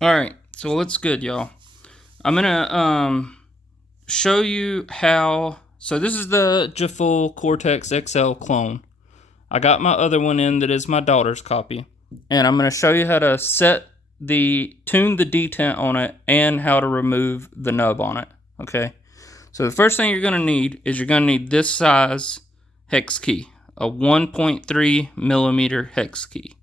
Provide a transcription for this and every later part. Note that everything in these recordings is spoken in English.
Alright, so what's good, y'all? I'm gonna show you how. So this is the Jufule Cortex XL clone. I got my other one in that is my daughter's copy, and I'm gonna show you how to tune the detent on it and how to remove the nub on it. Okay, so the first thing you're gonna need is this size hex key, a 1.3 millimeter hex key.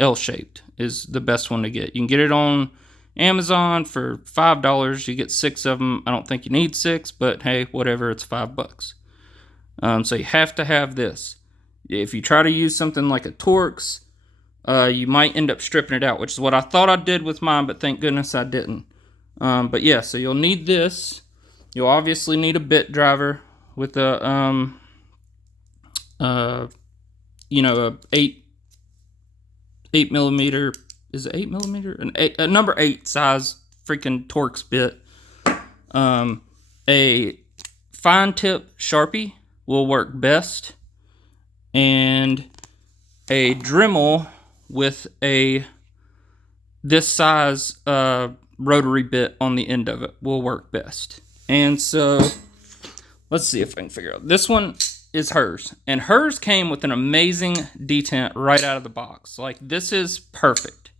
L-shaped is the best one to get. You can get it on Amazon for $5. You get 6 of them. I don't think you need 6, but hey, whatever, it's $5. So you have to have this. If you try to use something like a Torx, you might end up stripping it out, which is what I thought I did with mine, but thank goodness I didn't. But yeah, so you'll need this. You'll obviously need a bit driver with a a 8 millimeter. Is it 8 millimeter? A number 8 size freaking Torx bit. A fine tip Sharpie will work best, and a Dremel with this size rotary bit on the end of it will work best. And so let's see if I can figure out. This one is hers, and hers came with an amazing detent right out of the box. Like, this is perfect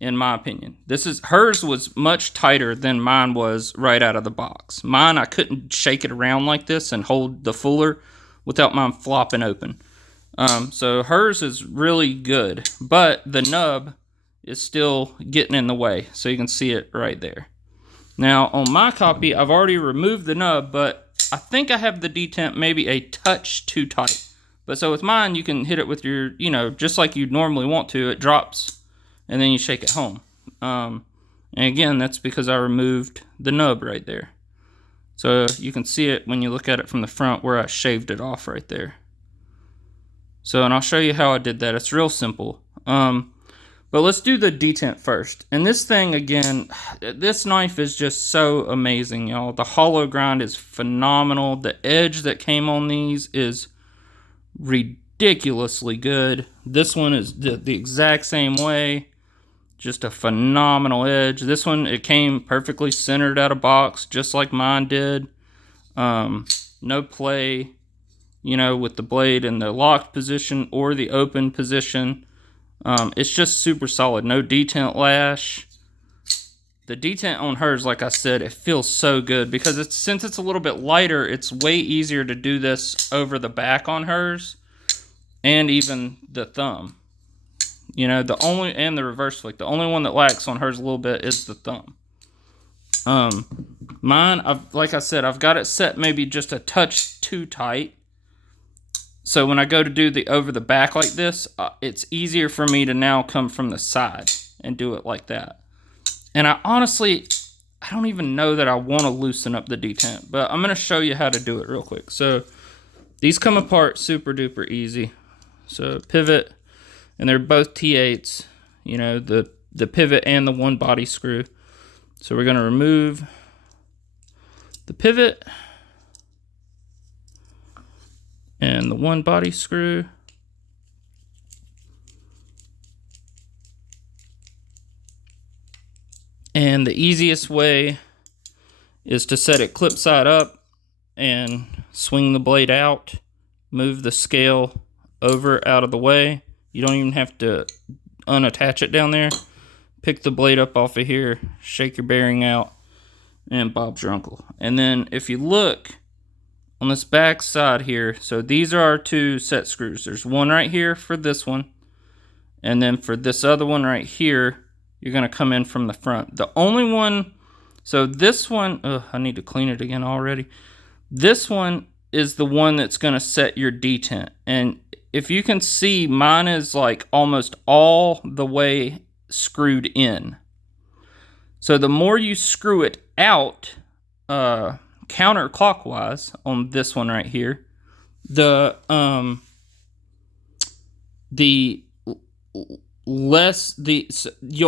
in my opinion. Hers was much tighter than mine was right out of the box. Mine, I couldn't shake it around like this and hold the fuller without mine flopping open. So hers is really good, but the nub is still getting in the way, so you can see it right there. Now on my copy, I've already removed the nub, but I think I have the detent maybe a touch too tight. But so with mine, you can hit it with your, just like you'd normally want to. It drops, and then you shake it home. And again, that's because I removed the nub right there. So you can see it when you look at it from the front where I shaved it off right there. So, and I'll show you how I did that. It's real simple. But let's do the detent first. And this thing, again, this knife is just so amazing, y'all. The hollow grind is phenomenal. The edge that came on these is ridiculously good. This one is the exact same way. Just a phenomenal edge. This one, it came perfectly centered out of box, just like mine did. No play, with the blade in the locked position or the open position. It's just super solid. No detent lash. The detent on hers, like I said, it feels so good because since it's a little bit lighter, it's way easier to do this over the back on hers and even the thumb. And the reverse flick. The only one that lacks on hers a little bit is the thumb. Mine, like I said, I've got it set maybe just a touch too tight. So when I go to do the over the back like this, it's easier for me to now come from the side and do it like that. And I don't even know that I want to loosen up the detent, but I'm going to show you how to do it real quick. So these come apart super duper easy. So pivot, and they're both T8s, the pivot and the one body screw. So we're going to remove the pivot and the one body screw. And the easiest way is to set it clip side up and swing the blade out, move the scale over out of the way. You don't even have to unattach it down there. Pick the blade up off of here, shake your bearing out, and Bob's your uncle. And then if you look on this back side here, so these are our 2 set screws. There's one right here for this one, and then for this other one right here, you're going to come in from the front. The only one, so this one, I need to clean it again already. This one is the one that's going to set your detent. And if you can see, mine is like almost all the way screwed in. So the more you screw it out, counterclockwise on this one right here, you'll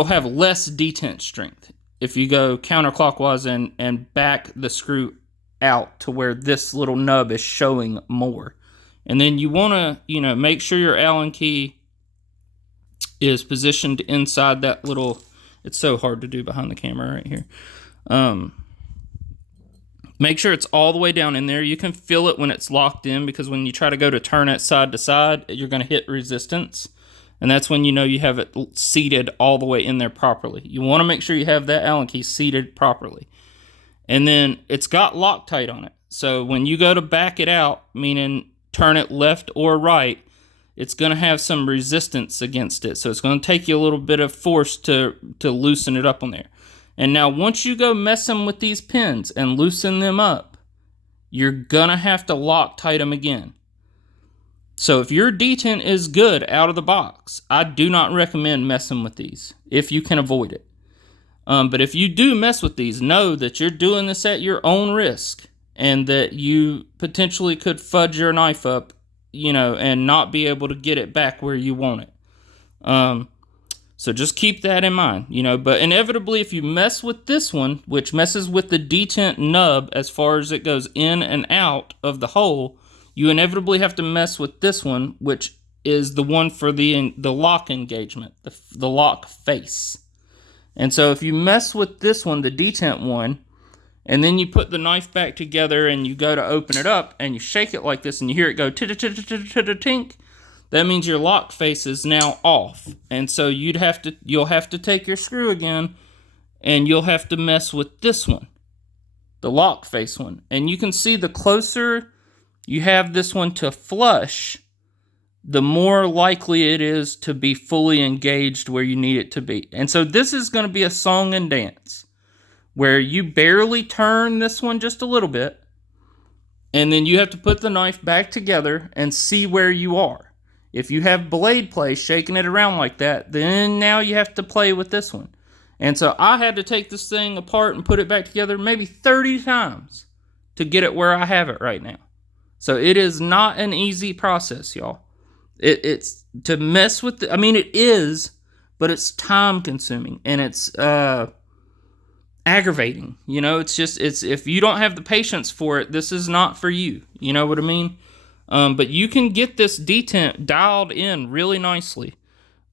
have less detent strength if you go counterclockwise and back the screw out to where this little nub is showing more. And then you want to, make sure your Allen key is positioned inside that little, It's so hard to do behind the camera right here. Make sure it's all the way down in there. You can feel it when it's locked in, because when you try to go to turn it side to side, you're going to hit resistance. And that's when you know you have it seated all the way in there properly. You want to make sure you have that Allen key seated properly. And then it's got Loctite on it. So when you go to back it out, meaning turn it left or right, it's going to have some resistance against it. So it's going to take you a little bit of force to loosen it up on there. And now once you go messing with these pins and loosen them up, you're going to have to Loctite them again. So if your detent is good out of the box, I do not recommend messing with these if you can avoid it. But if you do mess with these, know that you're doing this at your own risk, and that you potentially could fudge your knife up, and not be able to get it back where you want it. So just keep that in mind, but inevitably if you mess with this one, which messes with the detent nub as far as it goes in and out of the hole, you inevitably have to mess with this one, which is the one for the lock engagement, the lock face. And so if you mess with this one, the detent one, and then you put the knife back together and you go to open it up and you shake it like this and you hear it go tink, that means your lock face is now off. And so you'll have to take your screw again, and you'll have to mess with this one, the lock face one. And you can see the closer you have this one to flush, the more likely it is to be fully engaged where you need it to be. And so this is going to be a song and dance where you barely turn this one just a little bit, and then you have to put the knife back together and see where you are. If you have blade play shaking it around like that, then now you have to play with this one. And so I had to take this thing apart and put it back together maybe 30 times to get it where I have it right now. So it is not an easy process, y'all. It's to mess with it is, but it's time consuming, and it's aggravating. It's if you don't have the patience for it, this is not for you. You know what I mean? But you can get this detent dialed in really nicely.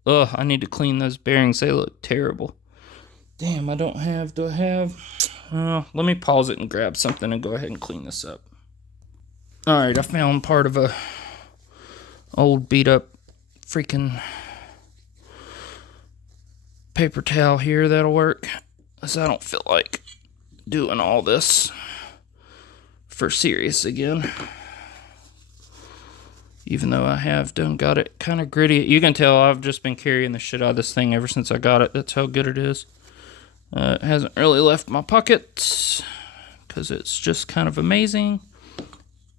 Ugh, I need to clean those bearings. They look terrible. Damn, do I have? Let me pause it and grab something and go ahead and clean this up. Alright, I found part of a old beat up freaking paper towel here that'll work, because I don't feel like doing all this for serious again. Even though I have got it kind of gritty. You can tell I've just been carrying the shit out of this thing ever since I got it. That's how good it is. It hasn't really left my pocket, because it's just kind of amazing.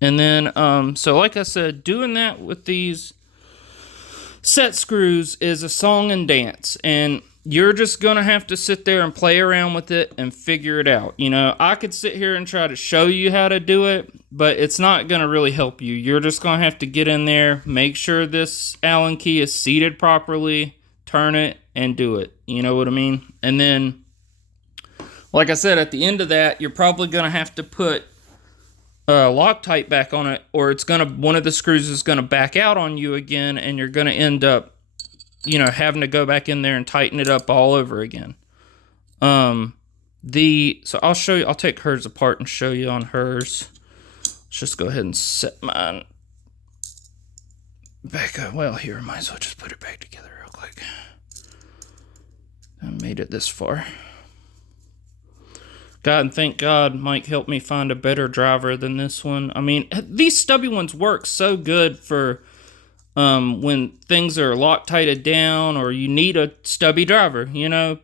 And then, so like I said, doing that with these set screws is a song and dance. And you're just going to have to sit there and play around with it and figure it out. I could sit here and try to show you how to do it, but it's not going to really help you. You're just going to have to get in there, make sure this Allen key is seated properly, turn it, and do it. You know what I mean? And then, like I said, at the end of that, you're probably going to have to put Loctite back on it, or one of the screws is going to back out on you again, and you're going to end up having to go back in there and tighten it up all over again. So I'll show you, I'll take hers apart and show you on hers. Let's just go ahead and set mine back up. Well, here, I might as well just put it back together real quick. I made it this far. God, and thank God Mike helped me find a better driver than this one. These stubby ones work so good for when things are Loctited down or you need a stubby driver,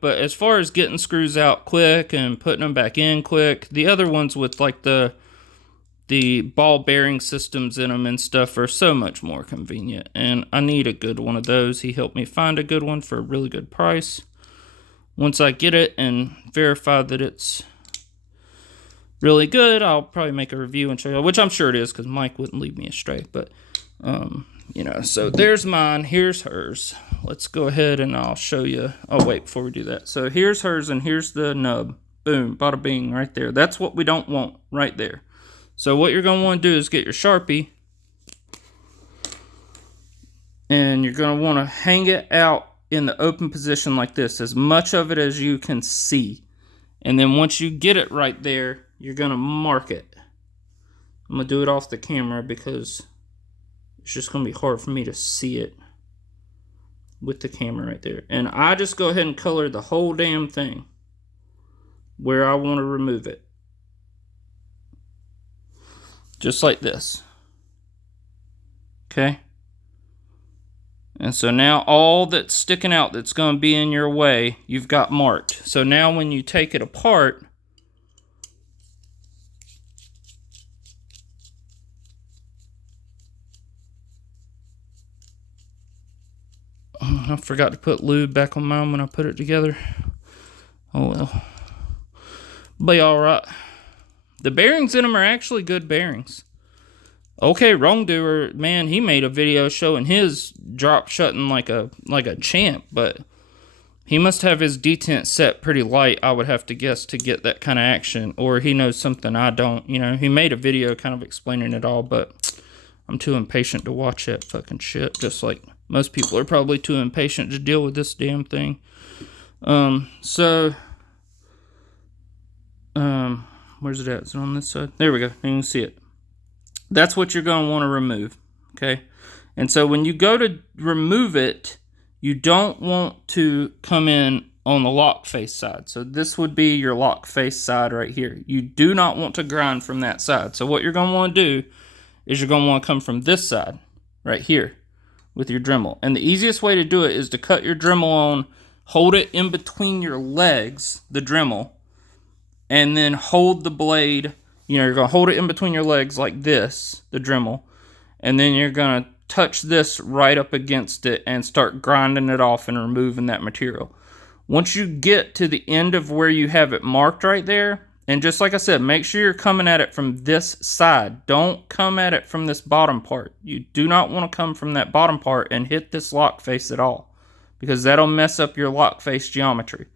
But as far as getting screws out quick and putting them back in quick, the other ones with like the ball bearing systems in them and stuff are so much more convenient. And I need a good one of those. He helped me find a good one for a really good price. Once I get it and verify that it's really good, I'll probably make a review and show you, which I'm sure it is, because Mike wouldn't lead me astray. But so there's mine, here's hers. Let's go ahead and I'll show you. Oh wait, before we do that, so here's hers and here's the nub. Boom, bada bing, right there. That's what we don't want right there. So what you're gonna want to do is get your Sharpie, and you're gonna want to hang it out in the open position like this, as much of it as you can see. And then once you get it right there, you're going to mark it. I'm going to do it off the camera because it's just going to be hard for me to see it with the camera right there. And I just go ahead and color the whole damn thing where I want to remove it. Just like this. Okay? And so now all that's sticking out that's going to be in your way, you've got marked. So now when you take it apart, I forgot to put lube back on mine when I put it together. Oh well. Be alright. The bearings in them are actually good bearings. Okay, Wrongdoer, man, he made a video showing his drop shutting like a champ, but he must have his detent set pretty light, I would have to guess, to get that kind of action. Or he knows something I don't, you know. He made a video kind of explaining it all, but I'm too impatient to watch that fucking shit, just like most people are probably too impatient to deal with this damn thing. Where's it at? Is it on this side? There we go. You can see it. That's what you're going to want to remove, okay? And so when you go to remove it, you don't want to come in on the lock face side. So this would be your lock face side right here. You do not want to grind from that side. So what you're going to want to do is you're going to want to come from this side right here with your Dremel. And the easiest way to do it is to cut your Dremel on, hold it in between your legs, the Dremel, and then hold the blade. You know, you're going to hold it in between your legs like this, the Dremel, and then you're going to touch this right up against it and start grinding it off and removing that material. Once you get to the end of where you have it marked right there, and just like I said, make sure you're coming at it from this side. Don't come at it from this bottom part. You do not want to come from that bottom part and hit this lock face at all, because that'll mess up your lock face geometry.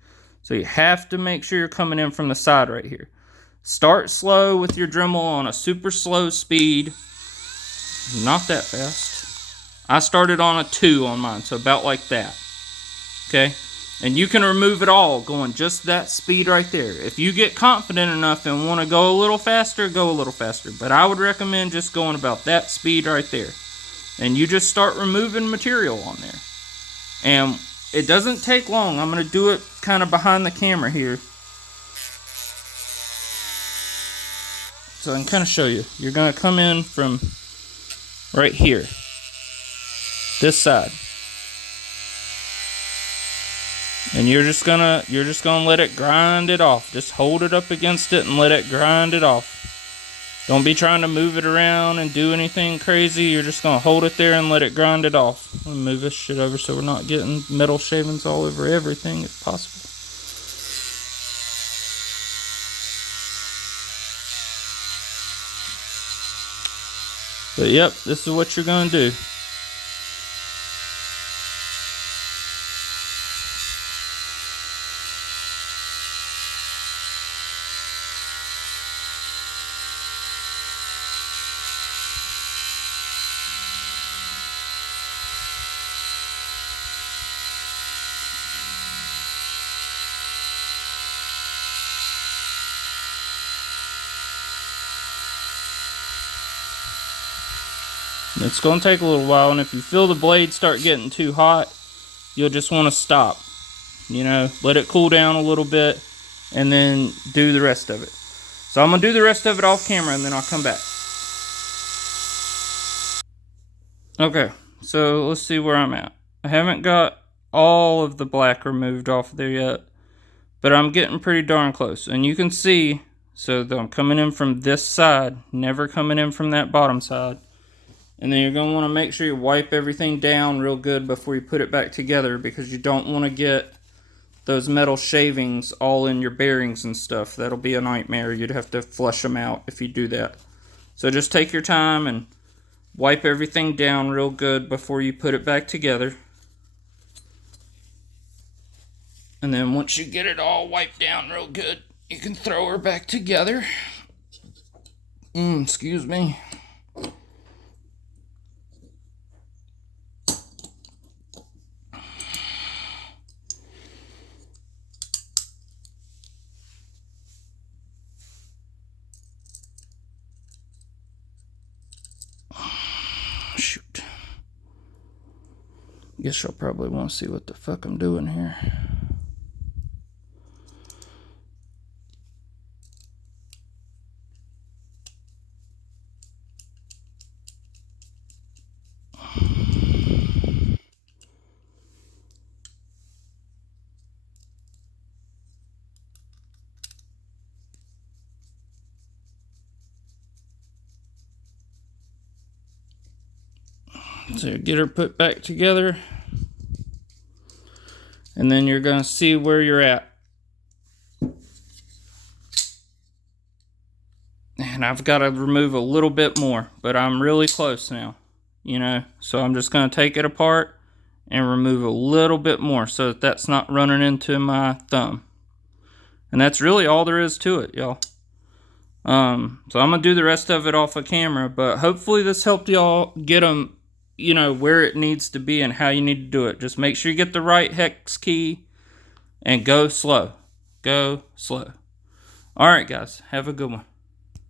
So you have to make sure you're coming in from the side right here. Start slow with your Dremel on a super slow speed. Not that fast. I started on a 2 on mine, so about like that. Okay? And you can remove it all going just that speed right there. If you get confident enough and want to go a little faster, go a little faster. But I would recommend just going about that speed right there. And you just start removing material on there. And it doesn't take long. I'm going to do it kind of behind the camera here, so I can kind of show you. You're going to come in from right here, this side, and you're just gonna let it grind it off. Just hold it up against it and let it grind it off. Don't be trying to move it around and do anything crazy. You're just gonna hold it there and let it grind it off. I'm gonna move this shit over so we're not getting metal shavings all over everything if possible. But yep, this is what you're gonna do. It's going to take a little while, and if you feel the blade start getting too hot, you'll just want to stop. You know, let it cool down a little bit, and then do the rest of it. So I'm going to do the rest of it off camera, and then I'll come back. Okay, so let's see where I'm at. I haven't got all of the black removed off there yet, but I'm getting pretty darn close. And you can see, so that I'm coming in from this side, never coming in from that bottom side. And then you're going to want to make sure you wipe everything down real good before you put it back together, because you don't want to get those metal shavings all in your bearings and stuff. That'll be a nightmare. You'd have to flush them out if you do that. So just take your time and wipe everything down real good before you put it back together. And then once you get it all wiped down real good, you can throw her back together. Excuse me. shoot. Guess y'all probably want to see what the fuck I'm doing here. So get her put back together, and then you're going to see where you're at. And I've got to remove a little bit more, but I'm really close now, you know. So I'm just going to take it apart and remove a little bit more so that that's not running into my thumb. And that's really all there is to it, y'all. So I'm going to do the rest of it off of camera, but hopefully this helped y'all get them, you know, where it needs to be and how you need to do it. Just make sure you get the right hex key and go slow. Go slow. All right, guys. Have a good one.